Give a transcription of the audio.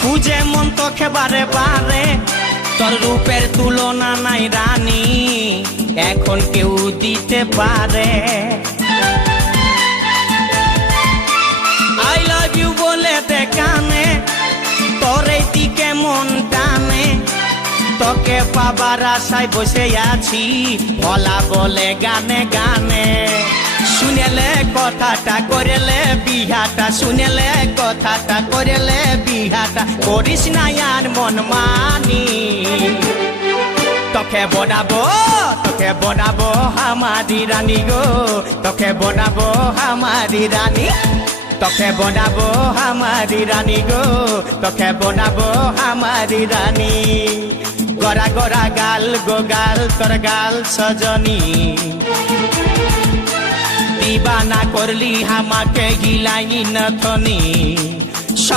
খুঁজে মন তোকে বারে বারে, তোর রূপের তুলনা নাই রানী, এখন কেউ দিতে পারে। আই লাভ ইউ বলে দে কানে, তোর এই দিকে মন টানে, তোকে পাবার আশায় বসে আছি, ভোলা বলে গানে গানে। শুনেলে কথাটা করেলে বিহাটা, শুনেলে কথাটা করেলে বিহাটা, করিস না আর মন মানি। তোকে বনাবো আমারি রানী গো, তোকে বনাবো আমারি রানী, তোকে বনাবো আমারি রানী গো, তোকে বনাবো আমারি রানী। গড়া গড়া গাল গো গাল, তোর গাল সজনী, দিবানা করলি আমাকে হিলাই নথনি।